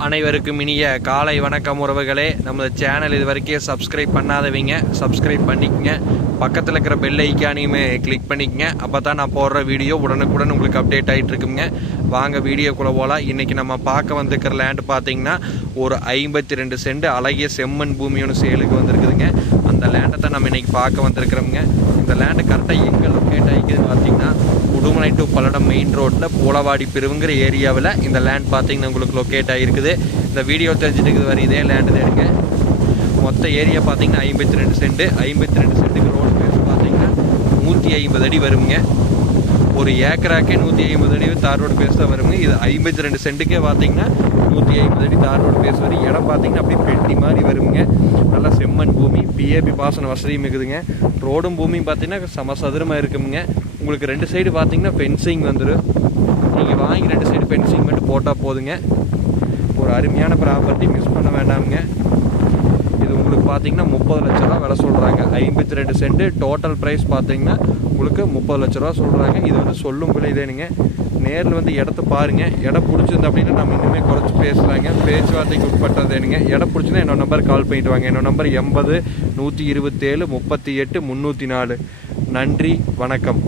அனைவருக்கும் இனிய காலை வணக்கம் உறவுகளே. நமது சேனல் இது வரைக்கும் சப்ஸ்கிரைப் பண்ணாதவங்க சப்ஸ்கிரைப் பண்ணிக்கங்க. பக்கத்தில் இருக்கிற பெல் ஐக்கானையுமே கிளிக் பண்ணிக்கங்க. அப்போ தான் நான் போடுற வீடியோ உடனுக்குடன் உங்களுக்கு அப்டேட் ஆகிட்டு இருக்குங்க. வாங்க வீடியோக்குள்ளே போகலாம் இன்றைக்கி நம்ம பார்க்க வந்திருக்கிற லேண்டு பார்த்தீங்கன்னா ஒரு ஐம்பத்தி ரெண்டு சென்ட் அழகிய செம்மண் பூமி ஒன்று சேலுக்கு வந்திருக்குதுங்க. அந்த லேண்டை தான் நம்ம இன்றைக்கி பார்க்க வந்திருக்கிறோம்ங்க. இந்த லேண்டு கரெக்டாக எங்கே லொக்கேட் ஆகிக்குதுன்னு பார்த்தீங்கன்னா உடுமலை டு பல்லடம் மெயின் ரோட்டில் பூலவாடி பிரிவுங்கிற ஏரியாவில் இந்த லேண்ட் பார்த்தீங்கன்னா உங்களுக்கு லொக்கேட் ஆகிருக்குது இந்த வீடியோ தெரிஞ்சுட்டு வர இதே லேண்டு தானுங்க மொத்த ஏரியா பார்த்தீங்கன்னா ஐம்பத்தி ரெண்டு சென்ட் ஐம்பத்தி ரெண்டு சென்ட்டுக்கு ரோடு பேஸ் பார்த்தீங்கன்னா நூற்றி ஐம்பது அடி வருங்க. ஒரு ஏக்கராக்கே நூற்றி ஐம்பது அடி தார் ரோடு பேஸ் தான் வருங்க. இது ஐம்பத்தி ரெண்டு சென்ட்டுக்கே பார்த்தீங்கன்னா நூற்றி ஐம்பது அடி தார் ரோடு பேஸ் வரும். இடம் பார்த்தீங்கன்னா அப்படியே பெட்டி மாதிரி வருங்க. நல்லா செம்மண் பூமி பிஏபி பாசன வசதியும் இருக்குதுங்க. ரோடும் பூமியும் பார்த்தீங்கன்னா சமசதுரமாக இருக்குங்க உங்களுக்கு ரெண்டு சைடு பார்த்தீங்கன்னா ஃபென்சிங் வந்துடும் நீங்கள் வாங்கி ரெண்டு சைடு ஃபென்சிங் மட்டும் போட்டால் போதுங்க. ஒரு அருமையான ப்ராப்பர்ட்டி மிஸ் பண்ண வேண்டாமுங்க. இது உங்களுக்கு பார்த்தீங்கன்னா முப்பது லட்ச ரூபா விலை சொல்கிறாங்க ஐம்பத்தி ரெண்டு சென்ட் டோட்டல் ப்ரைஸ் பார்த்தீங்கன்னா உங்களுக்கு முப்பது லட்ச ரூபா சொல்கிறாங்க இது வந்து சொல்லும் விலை நேரில் வந்து இடத்த பாருங்கள் இடம் பிடிச்சிருந்து அப்படின்னா நம்ம இன்னுமே குறைச்சி பேசுகிறாங்க பேச்சுவார்த்தைக்கு உட்பட்டதுனுங்க இடம் பிடிச்சினா என்னோட நம்பர் கால் பண்ணிட்டு வாங்க. என்னோட நம்பர் எண்பது நூற்றி இருபத்தேழு முப்பத்தி எட்டு முந்நூற்றி நாலு. நன்றி. வணக்கம்.